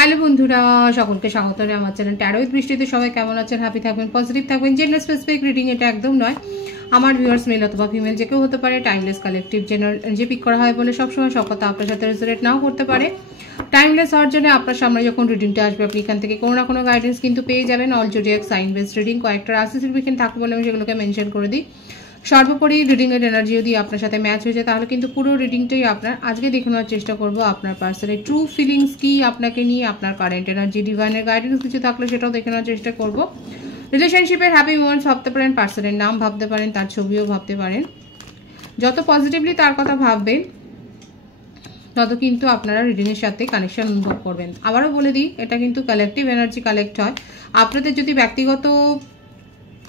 Hello বন্ধুরা, সকলকে স্বাগত আমার চ্যানেল ট্যারো উইথ বৃষ্টিতে। সবাই কেমন আছেন? হ্যাপি থাকবেন, পজিটিভ থাকবেন। জেন্ডার স্পেসিফিক রিডিং এটা একদম নয়। আমার ভিউয়ার্স মেল অথবা ফিমেল যে কেউ হতে পারে। টাইমলেস কালেকটিভ জেনারেল যে পিক করা হয় বলে সবসময় সব কথা আপনার সাথে রেজোনেট নাও করতে পারে। টাইমলেস হওয়ার জন্য আপনার সামনে যখন রিডিংটা আসবে আপনি এখান থেকে কোনো না কোনো গাইডেন্স কিন্তু পেয়ে যাবেন। All zodiac sign based reading, কয়েকটা রাশি সিগনিফিকেন্ট থাকবে বলে আমি সেগুলোকে মেনশন করে দিই। সর্বোপরি রিডিং এর এনার্জি যদি আপনার সাথে ম্যাচ হয়ে যায় তাহলে কিন্তু পুরো রিডিংটাই আপনার। আজকে দেখে নেওয়ার চেষ্টা করবো আপনার পার্সনের ট্রু ফিলিংস কি আপনাকে নিয়ে, আপনার কারেন্ট এনার্জি, ডিভাইনের গাইডেন্স কিছু থাকলে সেটাও দেখে নেওয়ার চেষ্টা করবো। রিলেশনশিপের হ্যাপি মোমেন্টস ভাবতে পারেন, পার্সনের নাম ভাবতে পারেন, তার ছবিও ভাবতে পারেন। যত পজিটিভলি তার কথা ভাববেন তত কিন্তু আপনারা রিডিংয়ের সাথে কানেকশন অনুভব করবেন। আবারও বলে দিই, এটা কিন্তু কালেকটিভ এনার্জি কালেক্ট হয়। আপনাদের যদি ব্যক্তিগত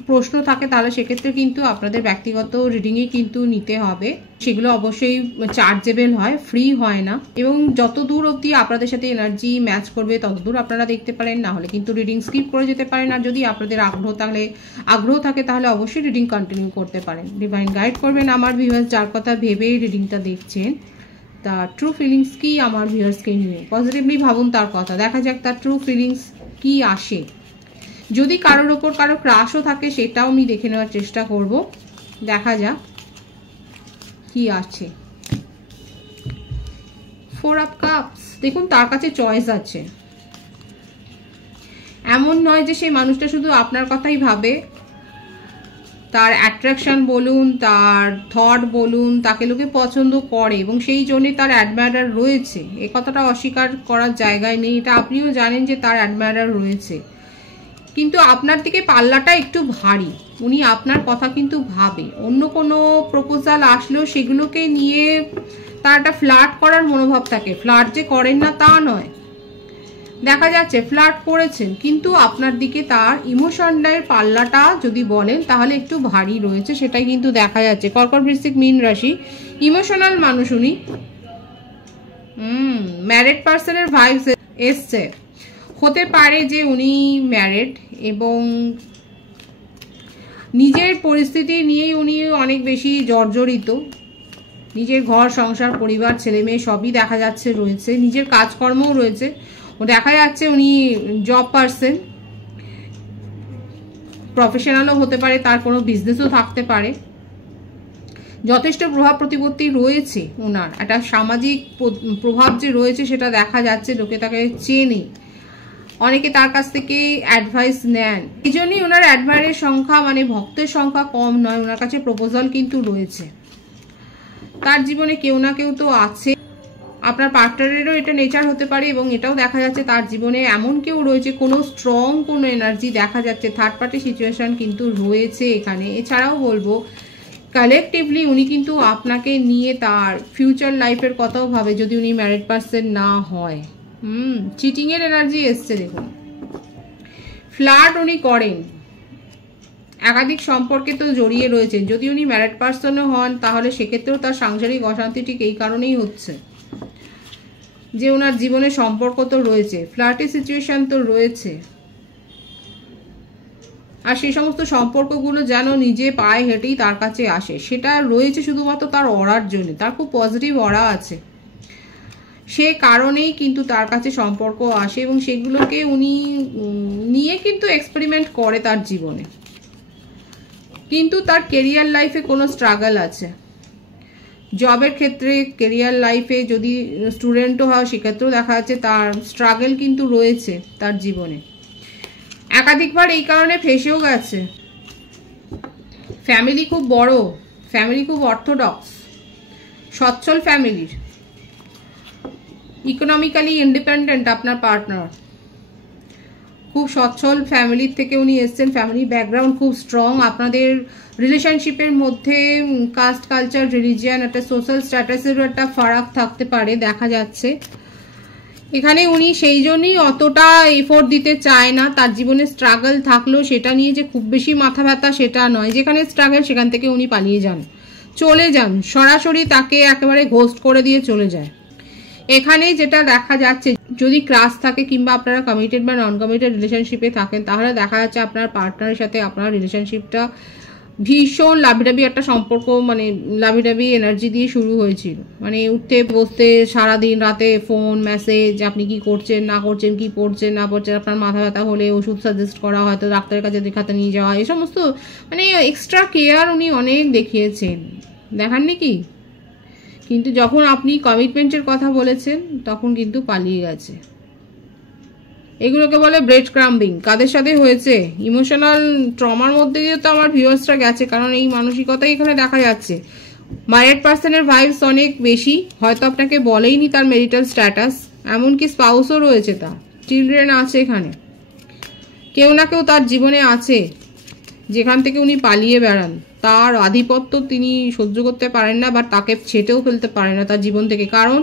প্রশ্ন থাকে তাহলে সেক্ষেত্রে কিন্তু আপনাদের ব্যক্তিগত রিডিংই কিন্তু নিতে হবে। সেগুলো অবশ্যই চার্জেবল হয়, ফ্রি হয় না। এবং যত দূর অবধি আপনাদের সাথে এনার্জি ম্যাচ করবে তত দূর আপনারা দেখতে পারেন, না হলে কিন্তু রিডিং স্কিপ করে যেতে পারেন। আর যদি আপনাদের আগ্রহ থাকে তাহলে অবশ্যই রিডিং কন্টিনিউ করতে পারেন। ডিভাইন গাইড করবেন আমার ভিউয়ার্স যার কথা ভেবে রিডিংটা দেখছেন। তার ট্রু ফিলিংস কি আমার ভিউয়ার্সকে নিয়ে, পজিটিভলি ভাবুন তার কথা। দেখা যাক তার ট্রু ফিলিংস কি আসে। যদি কারোর ওপর কারো ক্রাশও থাকে সেটাও আমি দেখে নেওয়ার চেষ্টা করব। দেখা যাক কি আছে। 4 অফ কাপস, দেখুন তার কাছে চয়েস আছে। এমন নয় যে সেই মানুষটা শুধু আপনার কথাই ভাবে। তার অ্যাট্রাকশন বলুন, তার থট বলুন, তাকে লোকে পছন্দ করে এবং সেই জন্যই তার অ্যাডমায়ারার রয়েছে। এ কথাটা অস্বীকার করার জায়গায় নেই। এটা আপনিও জানেন যে তার অ্যাডমায়ারার রয়েছে, কিন্তু আপনার দিকে পাল্লাটা একটু ভারী। উনি আপনার কথা কিন্তু ভাবে। অন্য কোনো প্রপোজাল আসলেও সেগুলোকে নিয়ে তার একটা ফ্লার্ট করার মনোভাব থাকে। ফ্লার্ট যে করেন না তা নয়, দেখা যাচ্ছে ফ্লার্ট করেছেন, কিন্তু আপনার দিকে তার ইমোশনের পাল্লাটা যদি বলেন তাহলে একটু ভারী রয়েছে, সেটাই কিন্তু দেখা যাচ্ছে। কর্কট, বৃশ্চিক, মীন রাশি, ইমোশনাল মানুষ উনি। ম্যারিড পার্সনের ভাইবস এসছে। হতে পারে যে উনি ম্যারিড এবং নিজের পরিস্থিতি নিয়েই উনি অনেক বেশি জর্জরিত। নিজের ঘর সংসার পরিবার ছেলে মেয়ে সবই দেখা যাচ্ছে রয়েছে, নিজের কাজকর্মও রয়েছে। ও দেখা যাচ্ছে উনি জব পার্সন, প্রফেশনালও হতে পারে, তার কোনো বিজনেসও থাকতে পারে। যথেষ্ট প্রভাব প্রতিপত্তি রয়েছে ওনার, একটা সামাজিক প্রভাব যে রয়েছে সেটা দেখা যাচ্ছে। লোকে তাকে চেনে, অনেকে তার কাছ থেকে অ্যাডভাইস নেন। এই জন্যই ওনার অ্যাডভাইসের সংখ্যা মানে ভক্তের সংখ্যা কম নয়। ওনার কাছে প্রপোজাল কিন্তু রয়েছে। তার জীবনে কেউ না কেউ তো আছে। আপনার পার্টনারেরও এটা নেচার হতে পারে এবং এটাও দেখা যাচ্ছে তার জীবনে এমন কেউ রয়েছে, কোনো স্ট্রং কোনো এনার্জি দেখা যাচ্ছে। থার্ড পার্টি সিচুয়েশন কিন্তু রয়েছে এখানে। এছাড়াও বলবো কালেকটিভলি উনি কিন্তু আপনাকে নিয়ে তার ফিউচার লাইফের কথাও ভাবে, যদি উনি ম্যারিড পার্সন না হয়। চিটিং এর এনার্জি এসছে দেখুন। ফ্লার্ট উনি করেন, একাধিক সম্পর্কে তো জড়িয়ে রয়েছেন। যদি উনি ম্যারিড পার্সনও হন তাহলে সেক্ষেত্রেও তার সাংসারিক অশান্তি ঠিক এই কারণেই হচ্ছে যে ওনার জীবনে সম্পর্ক তো রয়েছে, ফ্লার্টি সিচুয়েশন তো রয়েছে। আর সেই সমস্ত সম্পর্কগুলো যেন নিজে পায়ে হেঁটেই তার কাছে আসে, সেটা রয়েছে শুধুমাত্র তার অরার জন্য। তার খুব পজিটিভ অরা আছে, সে কারণেই কিন্তু তার কাছে সম্পর্ক আসে এবং সেগুলোকে উনি নিয়ে কিন্তু এক্সপেরিমেন্ট করে তার জীবনে। কিন্তু তার কেরিয়ার লাইফে কোনো স্ট্রাগল আছে। জবের ক্ষেত্রে, কেরিয়ার লাইফে যদি স্টুডেন্টও হয় সেক্ষেত্রেও দেখা যাচ্ছে তার স্ট্রাগল কিন্তু রয়েছে তার জীবনে। একাধিকবার এই কারণে ফেসেও গেছে। ফ্যামিলি খুব বড়, ফ্যামিলি খুব অর্থোডক্স, সচ্ছল ফ্যামিলির, ইকোনমিক্যালি ইন্ডিপেন্ডেন্ট আপনার পার্টনার। খুব সচ্ছল ফ্যামিলির থেকে উনি এসছেন, ফ্যামিলি ব্যাকগ্রাউন্ড খুব স্ট্রং। আপনাদের রিলেশনশিপের মধ্যে কাস্ট, কালচার, রিলিজিয়ান, একটা সোশ্যাল স্ট্যাটাসেরও একটা ফারাক থাকতে পারে দেখা যাচ্ছে এখানে। উনি সেই জন্যই অতটা এফোর্ট দিতে চায় না। তার জীবনে স্ট্রাগল থাকলেও সেটা নিয়ে যে খুব বেশি মাথা ব্যথা সেটা নয়। যেখানে স্ট্রাগল সেখান থেকে উনি পালিয়ে যান, চলে যান, সরাসরি তাকে একেবারে ঘোস্ট করে দিয়ে চলে যায়। এখানে যেটা দেখা যাচ্ছে, যদি ক্রাশ থাকে কিংবা আপনারা কমিটেড বা নন কমিটেড রিলেশনশিপে থাকেন তাহলে দেখা যাচ্ছে আপনার পার্টনারের সাথে আপনার রিলেশনশিপটা ভীষণ লাভিডাবি একটা সম্পর্ক, মানে লাভিডাবি এনার্জি দিয়ে শুরু হয়েছিল। মানে উঠতে বসতে সারাদিন রাতে ফোন মেসেজ, আপনি কি করছেন না করছেন, কি পড়ছেন না পড়ছেন, আপনার মাথা ব্যথা হলে ওষুধ সাজেস্ট করা, হয়তো ডাক্তারের কাছে দেখাতে নিয়ে যাওয়া, এই সমস্ত মানে এক্সট্রা কেয়ার উনি অনেক দেখিয়েছেন, দেখাননি কি? কিন্তু যখন আপনি কমিটমেন্টের কথা বলেছেন তখন কিন্তু পালিয়ে গেছে। এগুলোকে বলে ব্রেড ক্রাম্বিং। কাদের সাথে হয়েছে? ইমোশনাল ট্রমার মধ্যে দিয়ে তো আমার ভিউয়ার্সরা গেছে, কারণ এই মানসিকতাই এখানে দেখা যাচ্ছে। ম্যারিড পার্সনের ভাইবস অনেক বেশি, হয়তো আপনাকে বলেইনি তার ম্যারিটাল স্ট্যাটাস, এমনকি স্পাউসও রয়েছে, তার চিলড্রেন আছে, এখানে কেউ না কেউ তার জীবনে আছে যেখান থেকে উনি পালিয়ে বেড়ান। তার আধিপত্য তিনি সহ্য করতে পারেন না, বা তাকে ছেটেও ফেলতে পারেন না তার জীবন থেকে, কারণ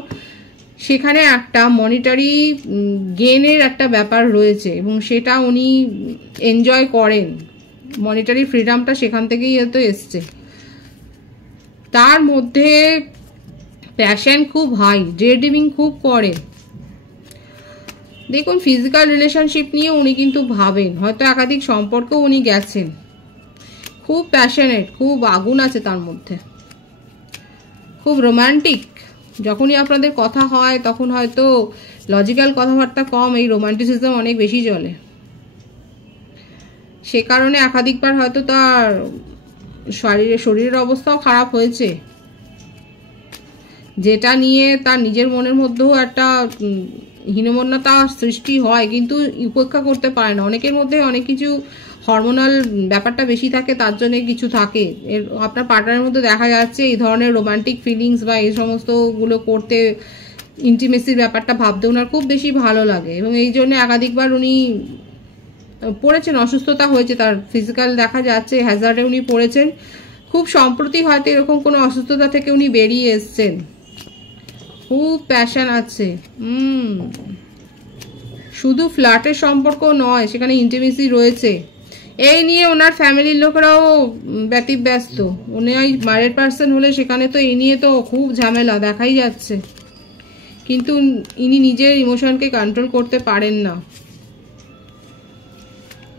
সেখানে একটা মনিটারি গেনের একটা ব্যাপার রয়েছে এবং সেটা উনি এনজয় করেন। মনিটারি ফ্রিডমটা সেখান থেকেই হয়তো এসছে। তার মধ্যে প্যাশন খুব হাই, ড্রেডিমিং খুব করে। দেখুন, ফিজিক্যাল রিলেশনশিপ নিয়ে উনি কিন্তু ভাবেন, হয়তো একাধিক সম্পর্কেও উনি গেছেন। খুব প্যাশনেট, খুব আগুন আছে তার মধ্যে, খুব রোমান্টিক। যখনই আপনাদের কথা হয় তখন হয়তো লজিক্যাল কথাবার্তা কম, এই রোমান্টিসিজম অনেক বেশি চলে। সে কারণে একাধিকবার হয়তো তার শরীরের অবস্থাও খারাপ হয়েছে, যেটা নিয়ে তার নিজের মনের মধ্যেও একটা হীনমন্যতা সৃষ্টি হয়, কিন্তু উপেক্ষা করতে পারে না। অনেকের মধ্যে অনেক কিছু হরমোনাল ব্যাপারটা বেশি থাকে, তার জন্য কিছু থাকে। আপনার পার্টনারের মধ্যে দেখা যাচ্ছে এই ধরনের রোমান্টিক ফিলিংস বা এই সমস্তগুলো করতে, ইন্টিমেসির ব্যাপারটা ভাবতে ওনার খুব বেশি ভালো লাগে, এবং এই জন্য একাধিকবার উনি পড়েছেন, অসুস্থতা হয়েছে তার, ফিজিক্যাল দেখা যাচ্ছে হ্যাজার্ডে উনি পড়েছেন। খুব সম্প্রতি হয়তো এরকম কোনো অসুস্থতা থেকে উনি বেরিয়ে এসছেন। খুব প্যাশন আছে। শুধু ফ্ল্যাটের সম্পর্ক নয়, সেখানে ইন্টিমেসি রয়েছে। এই নিয়ে ওনার ফ্যামিলির লোকেরাও ব্যতিব্যস্ত। উনি ম্যারিড পার্সন হলে সেখানে তো এই নিয়ে তো খুব ঝামেলা দেখাই যাচ্ছে, কিন্তু ইনি নিজের ইমোশনকে কন্ট্রোল করতে পারেন না।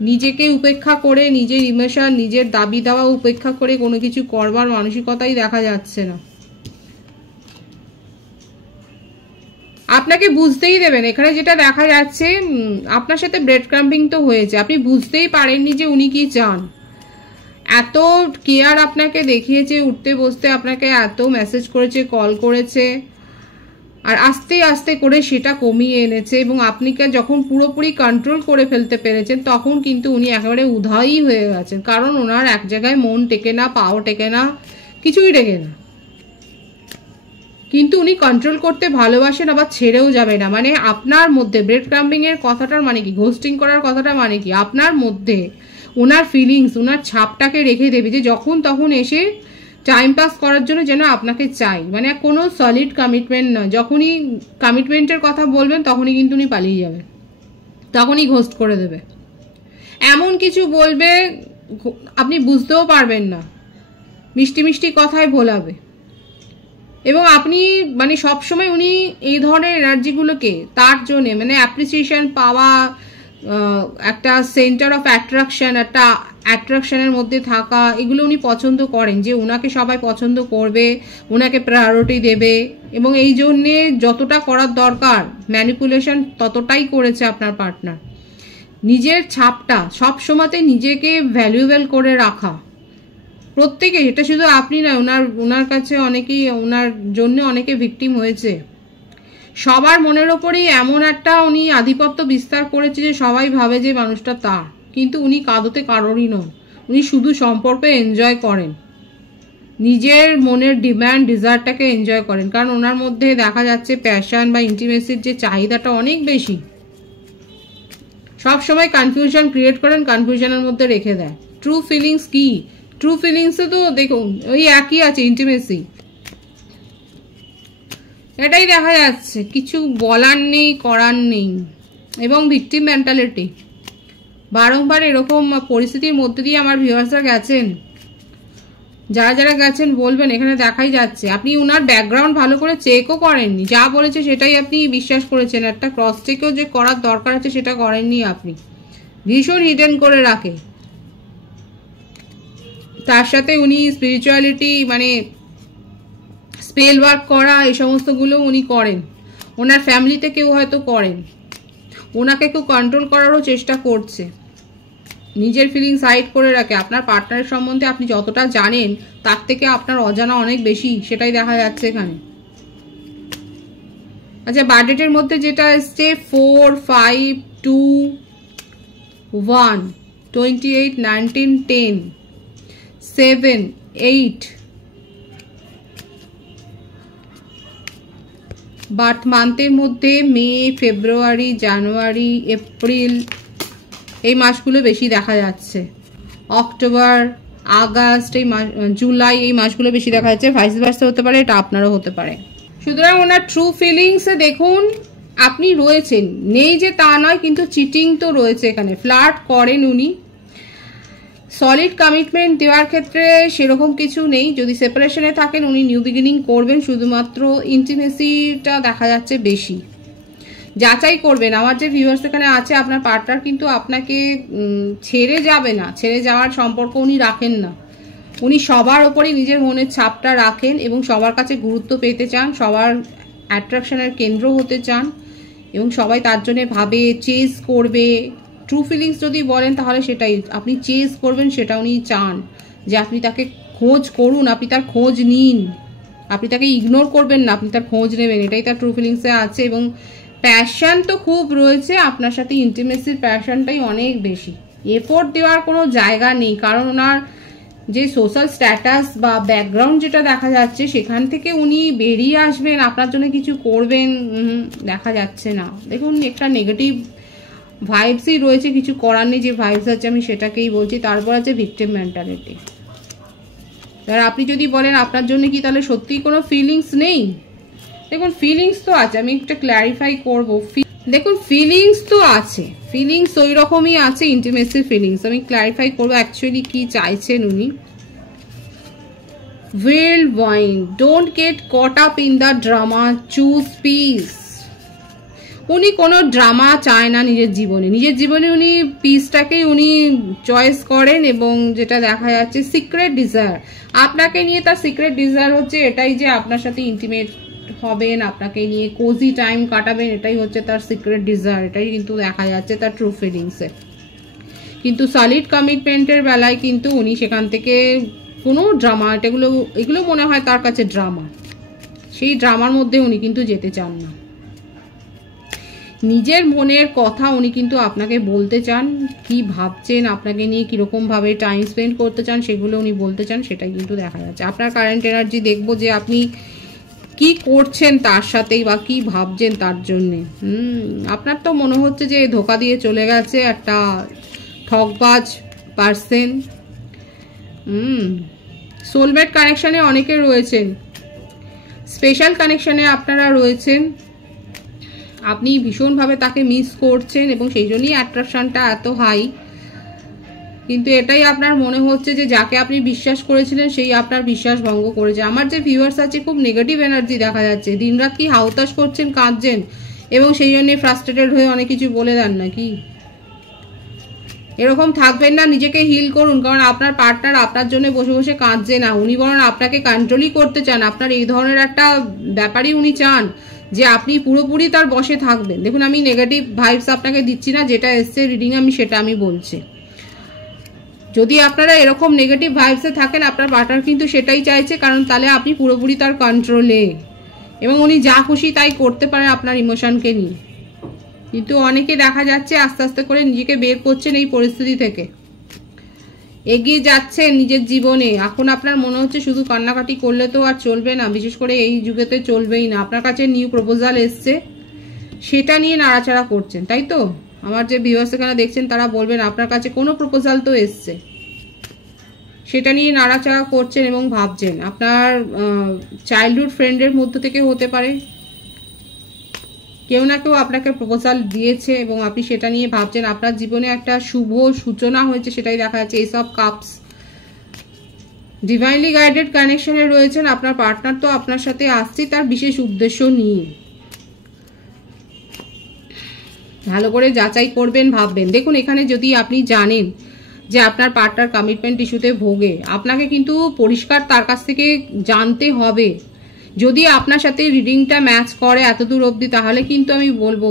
নিজেকে উপেক্ষা করে, নিজের ইমোশন, নিজের দাবি দাওয়া উপেক্ষা করে কোনো কিছু করবার মানসিকতাই দেখা যাচ্ছে না। আপনাকে বুঝতেই দেবেন। এখানে যেটা দেখা যাচ্ছে, আপনার সাথে ব্রেড ক্রাম্বিং তো হয়েছে, আপনি বুঝতেই পারেননি যে উনি কি চান। এত কেয়ার আপনাকে দেখিয়েছে, উঠতে বসতে আপনাকে এত মেসেজ করেছে, কল করেছে, আর আস্তে আস্তে করে সেটা কমিয়ে এনেছে, এবং আপনিকে যখন পুরোপুরি কন্ট্রোল করে ফেলতে পেরেছেন তখন কিন্তু উনি একেবারে উধাই হয়ে গেছেন, কারণ ওনার এক জায়গায় মন টেকে না, পাও টেকে না, কিছুই টেকে না। কিন্তু উনি কন্ট্রোল করতে ভালোবাসেন, আবার ছেড়েও যাবে না। মানে আপনার মধ্যে ব্রেড ক্রাম্বিং এর কথাটার মানে কি, ঘোস্টিং করার কথাটা মানে কি, আপনার মধ্যে ওনার ফিলিংস, ওনার ছাপটাকে রেখে দেবে, যে যখন তখন এসে টাইম পাস করার জন্য যেন আপনাকে চাই। মানে কোনো সলিড কমিটমেন্ট নয়। যখনই কমিটমেন্টের কথা বলবেন তখনই কিন্তু উনি পালিয়ে যাবে, তখনই ঘোস্ট করে দেবে। এমন কিছু বলবে আপনি বুঝতেও পারবেন না, মিষ্টি মিষ্টি কথায় ভোলাবে। এবং আপনি মানে সবসময় উনি এই ধরনের এনার্জিগুলোকে তার জন্যে, মানে অ্যাপ্রিসিয়েশন পাওয়া, একটা সেন্টার অফ অ্যাট্রাকশন, একটা অ্যাট্রাকশনের মধ্যে থাকা, এগুলো উনি পছন্দ করেন, যে ওনাকে সবাই পছন্দ করবে, ওনাকে প্রায়োরিটি দেবে। এবং এই জন্যে যতটা করার দরকার ম্যানিপুলেশন ততটাই করেছে আপনার পার্টনার। নিজের ছাপটা সবসময়তে নিজেকে ভ্যালুয়েবল করে রাখা প্রত্যেকে, এটা শুধু আপনি নয়, ওনার কাছে অনেকেই, ওনার জন্য অনেকে ভিকটিম হয়েছে। সবার মনের ওপরেই এমন একটা উনি আধিপত্য বিস্তার করেছে যে সবাই ভাবে যে মানুষটা তার, কিন্তু উনি কাঁদতে কারোরই নন। উনি শুধু সম্পর্ক এনজয় করেন, নিজের মনের ডিম্যান্ড ডিজায়ারটাকে এনজয় করেন, কারণ ওনার মধ্যে দেখা যাচ্ছে প্যাশন বা ইন্টিমেসির যে চাহিদাটা অনেক বেশি। সব সময় কনফিউশন ক্রিয়েট করেন, কনফিউশনের মধ্যে রেখে দেয়। ট্রু ফিলিংস কি? ট্রু ফিলিংসে তো দেখুন ওই একই আছে, ইন্টিমেসি, এটাই দেখা যাচ্ছে। কিছু বলার নেই, করার নেই। এবং ভিকটিম মেন্টালিটি, বারংবার এরকম পরিস্থিতির মধ্যে দিয়ে আমার ভিউয়ার্সরা গেছেন। যারা যারা গেছেন বলবেন, এখানে দেখাই যাচ্ছে আপনি ওনার ব্যাকগ্রাউন্ড ভালো করে চেকও করেননি, যা বলেছে সেটাই আপনি বিশ্বাস করেছেন। একটা ক্রস চেকও যে করার দরকার আছে সেটা করেননি আপনি, ভীষণ হিডেন করে রাখে। তার সাথে উনি স্পিরিচুয়ালিটি মানে স্পেল ওয়ার্ক করা এই সমস্তগুলো উনি করেন, ওনার ফ্যামিলিতে কেউ হয়তো করেন, ওনাকে কেউ কন্ট্রোল করারও চেষ্টা করছে, নিজের ফিলিংস হাইড করে রাখে। আপনার পার্টনারের সম্বন্ধে আপনি যতটা জানেন তার থেকে আপনার অজানা অনেক বেশি, সেটাই দেখা যাচ্ছে এখানে। আচ্ছা, বার্থডেটের মধ্যে যেটা এসছে 4, 5, 2, 1, 28, 19, 10, 7, 8, বার্থ মান্থের মধ্যে মে, ফেব্রুয়ারি, জানুয়ারি, এপ্রিল এই মাসগুলো বেশি দেখা যাচ্ছে, অক্টোবর, আগস্ট, এই মাস, জুলাই এই মাসগুলো বেশি দেখা যাচ্ছে। ভাইস ভার্সা হতে পারে, এটা আপনারও হতে পারে। সুতরাং ওনার ট্রু ফিলিংসে দেখুন আপনি রয়েছেন, নেই যে তা নয়, কিন্তু চিটিং তো রয়েছে এখানে, ফ্লার্ট করেন উনি। সলিড কমিটমেন্ট দেওয়ার ক্ষেত্রে সেরকম কিছু নেই, যদি সেপারেশনে থাকেন উনি নিউ বিগিনিং করবেন, শুধুমাত্র ইন্টিমেসিটা দেখা যাচ্ছে বেশি। যাচাই করবেন, আমার যে ভিউয়ার্স এখানে আছে আপনার পার্টনার কিন্তু আপনাকে ছেড়ে যাবে না, ছেড়ে যাওয়ার সম্পর্ক উনি রাখেন না, উনি সবার ওপরই নিজের মনের ছাপটা রাখেন এবং সবার কাছে গুরুত্ব পেতে চান, সবার অ্যাট্রাকশনের কেন্দ্র হতে চান এবং সবাই তার জন্য ভাবে, চেজ করবে। ট্রু ফিলিংস যদি বলেন তাহলে সেটাই, আপনি চেজ করবেন সেটা উনি চান, যে আপনি তাকে খোঁজ করুন, আপনি তার খোঁজ নিন, আপনি তাকে ইগনোর করবেন না, আপনি তার খোঁজ নেবেন, এটাই তার ট্রু ফিলিংসে আছে। এবং প্যাশন তো খুব রয়েছে আপনার সাথে, ইন্টিমেসির প্যাশনটাই অনেক বেশি, এফোর্ট দেওয়ার কোনো জায়গা নেই, কারণ ওনার যে সোশ্যাল স্ট্যাটাস বা ব্যাকগ্রাউন্ড যেটা দেখা যাচ্ছে সেখান থেকে উনি বেরিয়ে আসবেন, আপনার জন্য কিছু করবেন দেখা যাচ্ছে না। দেখুন একটা নেগেটিভ ভাইবসই রয়েছে, কিছু করার নেই, যে ভাইবস আছে আমি সেটাকেই বলছি। তারপর আছে ভিকটিম মেন্টালিটি। এবার আপনি যদি বলেন আপনার জন্য কি তাহলে সত্যিই কোনো ফিলিংস নেই, দেখুন ফিলিংস তো আছে, আমি একটা ক্ল্যারিফাই করবো। দেখুন ফিলিংস তো আছে, ফিলিংস ওই রকমই আছে, ইন্টিমেসি ফিলিংস, আমি ক্ল্যারিফাই করবো অ্যাকচুয়ালি কি চাইছেন উনি। World wine, don't get caught up in the drama, choose peace. উনি কোনো ড্রামা চায় না নিজের জীবনে, নিজের জীবনে উনি পিসটাকেই উনি চয়েস করেন। এবং যেটা দেখা যাচ্ছে সিক্রেট ডিজায়ার, আপনাকে নিয়ে তার সিক্রেট ডিজায়ার হচ্ছে এটাই যে আপনার সাথে ইন্টিমেট হবেন, আপনাকে নিয়ে কোজি টাইম কাটাবেন, এটাই হচ্ছে তার সিক্রেট ডিজায়ার, এটাই কিন্তু দেখা যাচ্ছে তার ট্রু ফিলিংসে। কিন্তু সলিড কমিটমেন্টের বেলায় কিন্তু উনি সেখান থেকে কোনো ড্রামা, এগুলো মনে হয় তার কাছে ড্রামা, সেই ড্রামার মধ্যে উনি কিন্তু যেতে চান না। নিজের মনের কথা উনি কিন্তু আপনাকে বলতে চান, কি ভাবছেন আপনাকে নিয়ে, কিরকমভাবে টাইম স্পেন্ড করতে চান সেগুলো উনি বলতে চান, সেটাই কিন্তু দেখা যাচ্ছে। আপনার কারেন্ট এনার্জি দেখবো যে আপনি কি করছেন তার সাথেই বা কি ভাবছেন তার জন্যে। আপনার তো মনে হচ্ছে যে ধোকা দিয়ে চলে গেছে একটা ঠকবাজ পার্সন। সোলমেট কানেকশানে অনেকে রয়েছেন, স্পেশাল কানেকশানে আপনারা রয়েছেন, আপনি ভীষণভাবে তাকে মিস করছেন এবং সেই জন্যই অ্যাট্রাকশনটা এত হাই। কিন্তু এটাই আপনার মনে হচ্ছে যে যাকে আপনি বিশ্বাস করেছিলেন সেই আপনার বিশ্বাস ভঙ্গ করেছে। আমার যে ভিউয়ার্স আছে খুব নেগেটিভ এনার্জি দেখা যাচ্ছে, দিনরাত কি হাউতাশ করছেন, কাঁদছেন এবং সেই জন্য ফ্রাস্ট্রেটেড হয়ে অনেক কিছু বলে দেন নাকি। এরকম থাকবেন না, নিজেকে হিল করুন, কারণ আপনার পার্টনার আপনার জন্য বসে বসে কাঁদছে না, উনি বরং আপনাকে কন্ট্রোলই করতে চান। আপনার এই ধরনের একটা ব্যাপারই উনি চান যে আপনি পুরোপুরি তার বশে থাকবেন। দেখুন আমি নেগেটিভ ভাইবস আপনাকে দিচ্ছি না, যেটা এসছে রিডিং আমি সেটা আমি বলছি। যদি আপনারা এরকম নেগেটিভ ভাইবসে থাকেন আপনার পার্টনার কিন্তু সেটাই চাইছে, কারণ তাহলে আপনি পুরোপুরি তার কন্ট্রোলে এবং উনি যা খুশি তাই করতে পারেন আপনার ইমোশনকে নিয়ে। কিন্তু অনেকে দেখা যাচ্ছে আস্তে আস্তে করে নিজেকে বের করছেন এই পরিস্থিতি থেকে, এগিয়ে যাচ্ছেন নিজের জীবনে। এখন আপনার মনে হচ্ছে শুধু কান্নাকাটি করলে তো আর চলবে না, বিশেষ করে এই যুগেতে চলবেই না। আপনার কাছে নিউ প্রপোজাল এসছে, সেটা নিয়ে নাড়াচাড়া করছেন, তাই তো? আমার যে ভিউয়ার্স এখানে দেখছেন তারা বলবেন আপনার কাছে কোনো প্রপোজাল তো এসছে, সেটা নিয়ে নাড়াচাড়া করছেন এবং ভাবছেন। আপনার চাইল্ডহুড ফ্রেন্ডের মধ্য থেকে হতে পারে, কেউ না কেউ আপনাকে প্রপোজাল দিয়েছে এবং আপনি সেটা নিয়ে ভাবছেন। আপনার জীবনে একটা শুভ সূচনা হয়েছে, সেটাই দেখা যাচ্ছে। এইসব কাপস ডিভাইনলি গাইডেড কানেকশনে রয়েছেন। আপনার পার্টনার তো আপনার সাথে আসছে তার বিশেষ উদ্দেশ্য নিয়ে। ভালো করে যাচাই করবেন, ভাববেন। দেখুন এখানে যদি আপনি জানেন যে আপনার পার্টনার কমিটমেন্ট ইস্যুতে ভোগে, আপনাকে কিন্তু পরিষ্কার তার কাছ থেকে জানতে হবে। যদি আপনার সাথে রিডিংটা ম্যাচ করে এতদূর অবধি, তাহলে কিন্তু আমি বলবো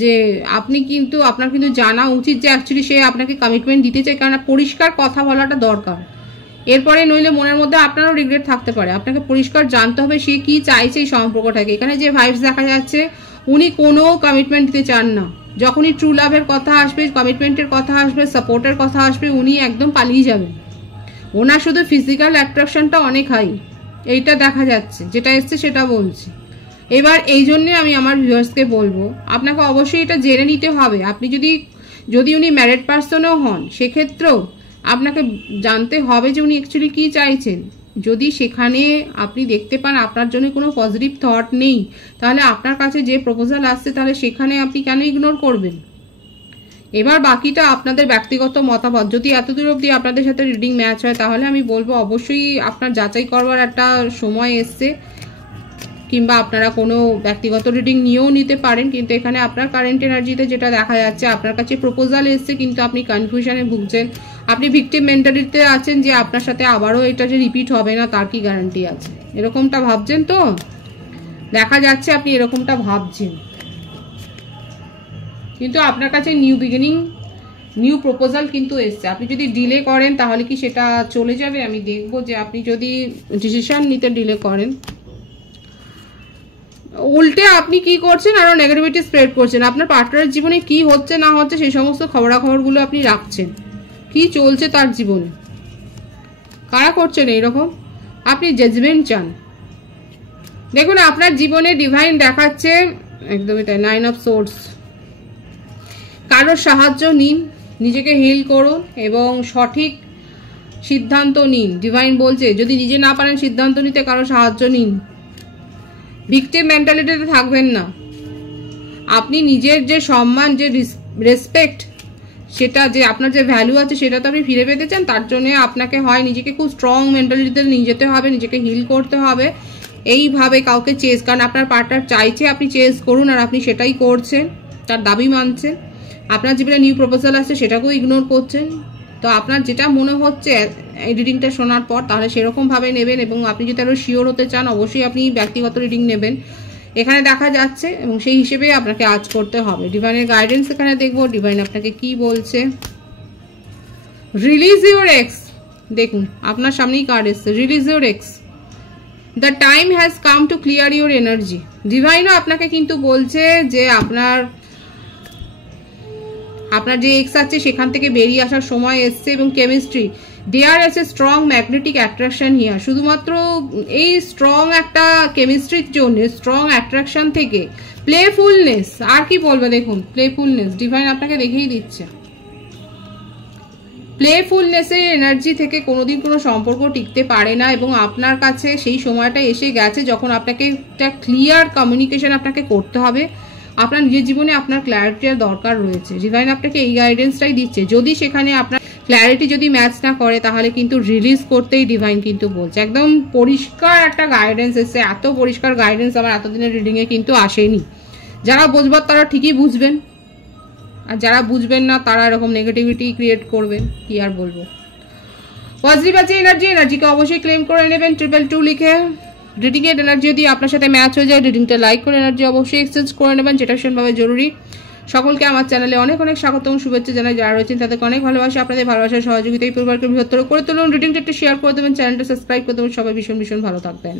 যে আপনার কিন্তু জানা উচিত যে অ্যাকচুয়ালি সে আপনাকে কমিটমেন্ট দিতে চায়, কারণ পরিষ্কার কথা বলাটা দরকার। এরপরে নইলে মনের মধ্যে আপনারও রিগ্রেট থাকতে পারে। আপনাকে পরিষ্কার জানতে হবে সে কি চাইছে এই সম্পর্কটাকে। এখানে যে ভাইবস দেখা যাচ্ছে, উনি কোনো কমিটমেন্ট দিতে চান না। যখনই ট্রু লাভের কথা আসবে, কমিটমেন্টের কথা আসবে, সাপোর্টের কথা আসবে, উনি একদম পালিয়ে যাবেন। ওনার শুধু ফিজিক্যাল অ্যাট্রাকশনটা অনেক হাই, এইটা দেখা যাচ্ছে, যেটা এসছে সেটা বলছি। এবার এই জন্যে আমি আমার ভিউয়ার্সকে বলবো, আপনাকে অবশ্যই এটা জেনে নিতে হবে। আপনি যদি উনি ম্যারিড পার্সনও হন, সেক্ষেত্রেও আপনাকে জানতে হবে যে উনি অ্যাকচুয়ালি কি চাইছেন। যদি সেখানে আপনি দেখতে পান আপনার জন্য কোনো পজিটিভ থট নেই, তাহলে আপনার কাছে যে প্রপোজাল আসছে, তাহলে সেখানে আপনি কেন ইগনোর করবেন? এবার বাকিটা আপনাদের ব্যক্তিগত মতামত। যদি এতদূর অবধি আপনাদের সাথে রিডিং ম্যাচ হয়, তাহলে আমি বলবো অবশ্যই আপনার যাচাই করবার একটা সময় এসছে, কিংবা আপনারা কোনো ব্যক্তিগত রিডিং নিয়েও নিতে পারেন। কিন্তু এখানে আপনার কারেন্ট এনার্জিতে যেটা দেখা যাচ্ছে, আপনার কাছে প্রপোজাল এসছে কিন্তু আপনি কনফিউশনে ভুগছেন, আপনি ভিকটিম মেন্টালিটিতে আছেন যে আপনার সাথে আবারও এটা যে রিপিট হবে না তার কি গ্যারান্টি আছে, এরকমটা ভাবছেন। তো দেখা যাচ্ছে আপনি এরকমটা ভাবছেন, কিন্তু আপনার কাছে নিউ বিগিনিং, নিউ প্রপোজাল কিন্তু এসছে। আপনি যদি ডিলে করেন তাহলে কি সেটা চলে যাবে? আমি দেখবো যে আপনি যদি ডিসিশন নিতে ডিলে করেন, উল্টে আপনি কি করছেন, আরো নেগেটিভিটি স্প্রেড করছেন। আপনার পার্টনারের জীবনে কি হচ্ছে না হচ্ছে সেই সমস্ত খবরাখবরগুলো আপনি রাখছেন, কি চলছে তার জীবনে, কারা করছেন এইরকম। আপনি জাজমেন্ট চান। দেখুন আপনার জীবনে ডিভাইন দেখাচ্ছে, একদমই তাই, 9 অফ সোর্স। কারোর সাহায্য নিন, নিজেকে হিল করুন এবং সঠিক সিদ্ধান্ত নিন। ডিভাইন বলছে যদি নিজে না পারেন সিদ্ধান্ত নিতে, কারো সাহায্য নিন। ভিকটিম মেন্টালিটিতে থাকবেন না। আপনি নিজের যে সম্মান, যে রেসপেক্ট, সেটা যে আপনার যে ভ্যালু আছে, সেটা তো আপনি ফিরে পেতে চান। তার জন্য আপনাকে হয় নিজেকে খুব স্ট্রং মেন্টালিটিতে নিয়ে যেতে হবে, নিজেকে হিল করতে হবে। এইভাবে কাউকে চেস, কারণ আপনার পার্টনার চাইছে আপনি চেস করুন, আর আপনি সেটাই করছেন, তার দাবি মানছেন। আপনার জীবনে নিউ প্রপোজাল আসছে, সেটাকেও ইগনোর করছেন। তো আপনার যেটা মনে হচ্ছে এই রিডিংটা শোনার পর, তাহলে সেরকমভাবে নেবেন। এবং আপনি যদি আরও শিওর হতে চান, অবশ্যই আপনি ব্যক্তিগত রিডিং নেবেন, এখানে দেখা যাচ্ছে, এবং সেই হিসেবে আপনাকে আজ করতে হবে। ডিভাইনের গাইডেন্স এখানে দেখবো, ডিভাইন আপনাকে কি বলছে। Release your ex. দেখুন আপনার সামনেই কার্ড এসছে, release your ex. The time has come to clear your energy. ডিভাইনও আপনাকে কিন্তু বলছে যে আপনার যে এক্স আছে সেখান থেকে বেরিয়ে আসার সময় এসছে। এবং কেমিস্ট্রি, দেয়ার আছে স্ট্রং ম্যাগনেটিক অ্যাট্রাকশন হিয়ার। শুধুমাত্র এই স্ট্রং একটা কেমিস্ট্রির জন্য, স্ট্রং অ্যাট্রাকশন থেকে প্লেফুলনেস, আর কি বলবে দেখুন, প্লেফুলনেস ডিভাইন আপনাকে দেখেই দিচ্ছে। প্লেফুলনেসের এনার্জি থেকে কোনোদিন কোনো সম্পর্ক টিকতে পারে না, এবং আপনার কাছে সেই সময়টা এসে গেছে যখন আপনাকে একটা ক্লিয়ার কমিউনিকেশন আপনাকে করতে হবে। আপনার নিজের জীবনে আপনার ক্ল্যারিটির দরকার রয়েছে। ডিভাইন আপনাকে এই গাইডেন্সটাই দিচ্ছে। যদি সেখানে আপনার ক্ল্যারিটি যদি ম্যাচ না করে, তাহলে কিন্তু রিলিজ করতেই ডিভাইন কিন্তু বলছে। একদম পরিষ্কার একটা গাইডেন্স এসছে। এত পরিষ্কার গাইডেন্স আমার এতদিনের রিডিংয়ে কিন্তু আসেনি। যারা বুঝবার তারা ঠিকই বুঝবেন, আর যারা বুঝবেন না তারা এরকম নেগেটিভিটি ক্রিয়েট করবেন, কি আর বলবো। পজিটিভ আছে এনার্জিকে অবশ্যই ক্লেম করে নেবেন 222 লিখে। রিডিং এর এনার্জি যদি আপনার সাথে ম্যাচ হয়ে যায়, রিডিংটা লাইক করে এনার্জি অবশ্যই এক্সচেঞ্জ করে নেবেন, যেটা ভীষণভাবে জরুরি। সকলকে আমার চ্যানেলে অনেক অনেক স্বাগত এবং শুভেচ্ছা জানাই। যারা রয়েছেন তাদেরকে অনেক ভালোবাসা। আপনাদের ভালোবাসার সহযোগিতা এই পরিবারকে বৃহত্তর করে তুলুন। রিডিংটা একটু শেয়ার করে দেবেন, চ্যানেলটা সাবস্ক্রাইব করে দেবেন। সবাই ভীষণ ভীষণ ভালো থাকবেন।